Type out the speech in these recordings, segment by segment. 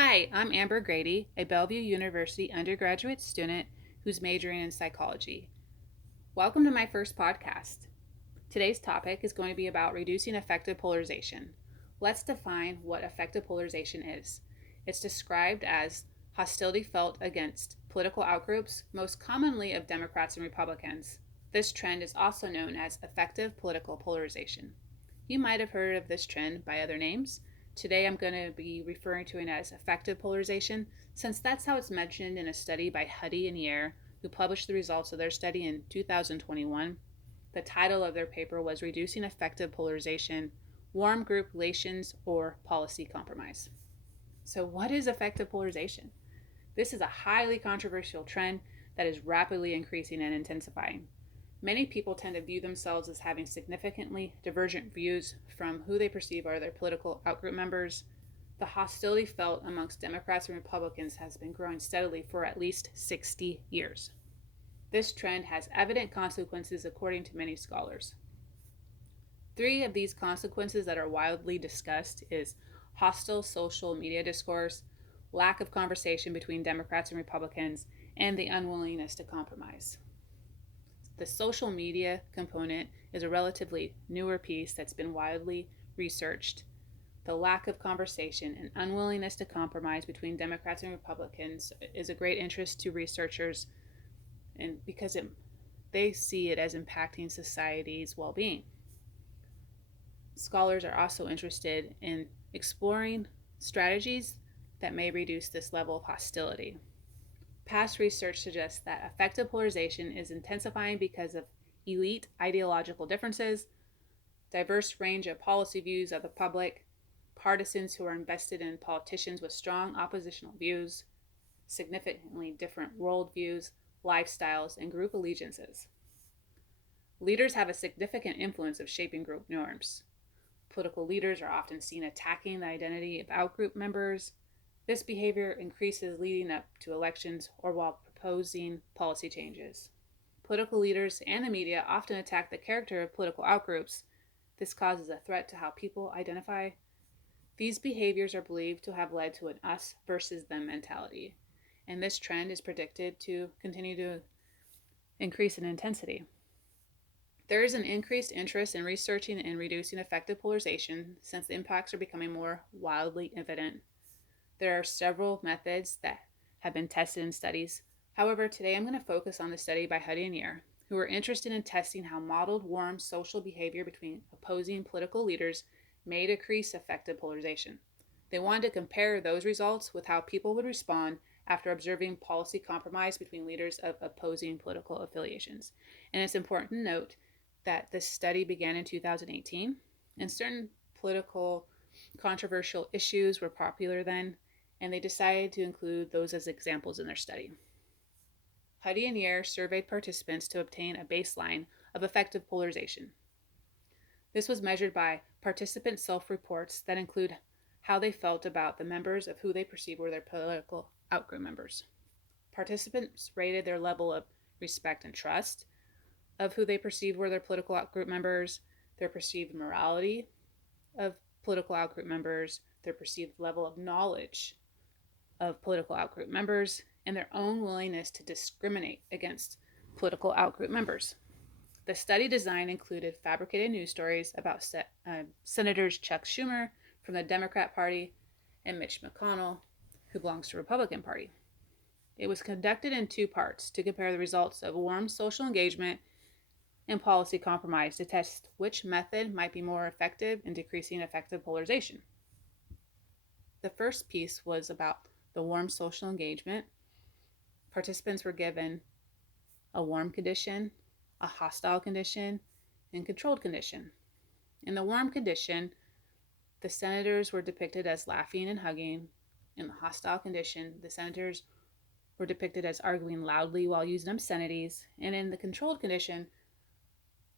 Hi, I'm Amber Grady, a Bellevue University undergraduate student who's majoring in psychology. Welcome to my first podcast. Today's topic is going to be about reducing affective polarization. Let's define what affective polarization is. It's described as hostility felt against political outgroups, most commonly of Democrats and Republicans. This trend is also known as affective political polarization. You might have heard of this trend by other names. Today I'm going to be referring to it as affective polarization, since that's how it's mentioned in a study by Huddy and Yair, who published the results of their study in 2021. The title of their paper was Reducing Affective Polarization, Warm Group Relations, or Policy Compromise. So, what is affective polarization? This is a highly controversial trend that is rapidly increasing and intensifying. Many people tend to view themselves as having significantly divergent views from who they perceive are their political outgroup members. The hostility felt amongst Democrats and Republicans has been growing steadily for at least 60 years. This trend has evident consequences according to many scholars. Three of these consequences that are widely discussed is hostile social media discourse, lack of conversation between Democrats and Republicans, and the unwillingness to compromise. The social media component is a relatively newer piece that's been widely researched. The lack of conversation and unwillingness to compromise between Democrats and Republicans is a great interest to researchers, and because they see it as impacting society's well-being. Scholars are also interested in exploring strategies that may reduce this level of hostility. Past research suggests that affective polarization is intensifying because of elite ideological differences, diverse range of policy views of the public, partisans who are invested in politicians with strong oppositional views, significantly different worldviews, lifestyles, and group allegiances. Leaders have a significant influence of shaping group norms. Political leaders are often seen attacking the identity of outgroup members. This behavior increases leading up to elections or while proposing policy changes. Political leaders and the media often attack the character of political outgroups. This causes a threat to how people identify. These behaviors are believed to have led to an us versus them mentality, and this trend is predicted to continue to increase in intensity. There is an increased interest in researching and reducing affective polarization since the impacts are becoming more wildly evident. There are several methods that have been tested in studies. However, today I'm going to focus on the study by Huddy and Yair, who are interested in testing how modeled warm social behavior between opposing political leaders may decrease affective polarization. They wanted to compare those results with how people would respond after observing policy compromise between leaders of opposing political affiliations. And it's important to note that this study began in 2018, and certain political controversial issues were popular then, and they decided to include those as examples in their study. Huddy and Yair surveyed participants to obtain a baseline of affective polarization. This was measured by participant self-reports that include how they felt about the members of who they perceived were their political outgroup members. Participants rated their level of respect and trust of who they perceived were their political outgroup members, their perceived morality of political outgroup members, their perceived level of knowledge of political outgroup members, and their own willingness to discriminate against political outgroup members. The study design included fabricated news stories about Senators Chuck Schumer from the Democrat Party and Mitch McConnell, who belongs to the Republican Party. It was conducted in two parts to compare the results of warm social engagement and policy compromise to test which method might be more effective in decreasing affective polarization. The first piece was about the warm social engagement. Participants were given a warm condition, a hostile condition, and controlled condition. In the warm condition, the senators were depicted as laughing and hugging. In the hostile condition, the senators were depicted as arguing loudly while using obscenities. And in the controlled condition,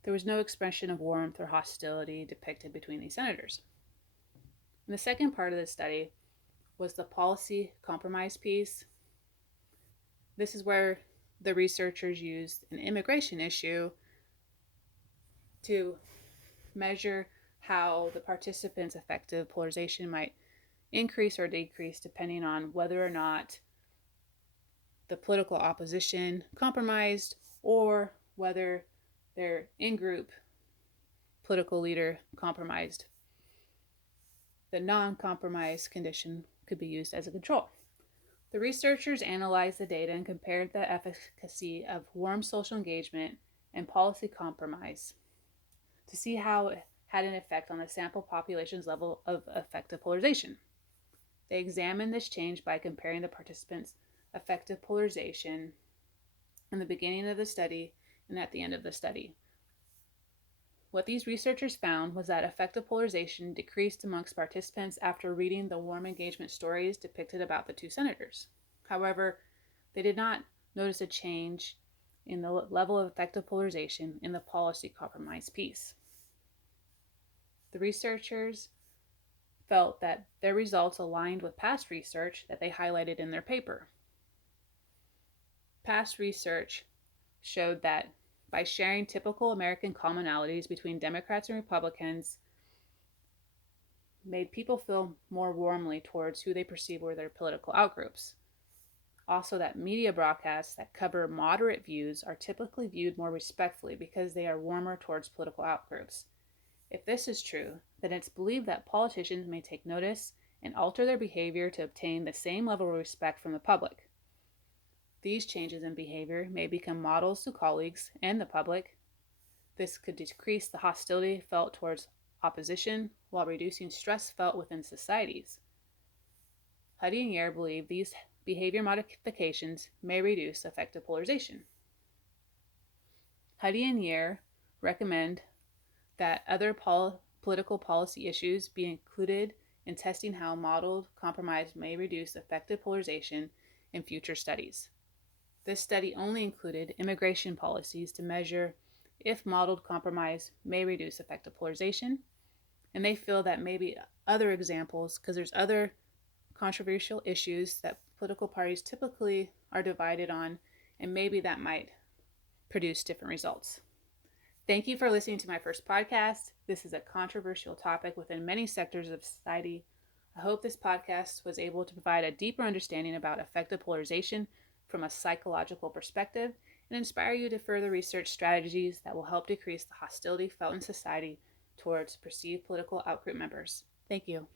there was no expression of warmth or hostility depicted between these senators. And the second part of the study was the policy compromise piece. This is where the researchers used an immigration issue to measure how the participants' affective polarization might increase or decrease depending on whether or not the political opposition compromised or whether their in-group political leader compromised. The non-compromise condition could be used as a control. The researchers analyzed the data and compared the efficacy of warm social engagement and policy compromise to see how it had an effect on the sample population's level of affective polarization. They examined this change by comparing the participants' affective polarization in the beginning of the study and at the end of the study. What these researchers found was that affective polarization decreased amongst participants after reading the warm engagement stories depicted about the two senators. However, they did not notice a change in the level of affective polarization in the policy compromise piece. The researchers felt that their results aligned with past research that they highlighted in their paper. Past research showed that by sharing typical American commonalities between Democrats and Republicans, made people feel more warmly towards who they perceive were their political outgroups. Also, that media broadcasts that cover moderate views are typically viewed more respectfully because they are warmer towards political outgroups. If this is true, then it's believed that politicians may take notice and alter their behavior to obtain the same level of respect from the public. These changes in behavior may become models to colleagues and the public. This could decrease the hostility felt towards opposition while reducing stress felt within societies. Huddy and Yair believe these behavior modifications may reduce affective polarization. Huddy and Yair recommend that other political policy issues be included in testing how modeled compromise may reduce affective polarization in future studies. This study only included immigration policies to measure if modeled compromise may reduce affective polarization, and they feel that maybe other examples, because there's other controversial issues that political parties typically are divided on, and maybe that might produce different results. Thank you for listening to my first podcast. This is a controversial topic within many sectors of society. I hope this podcast was able to provide a deeper understanding about affective polarization from a psychological perspective and inspire you to further research strategies that will help decrease the hostility felt in society towards perceived political outgroup members. Thank you.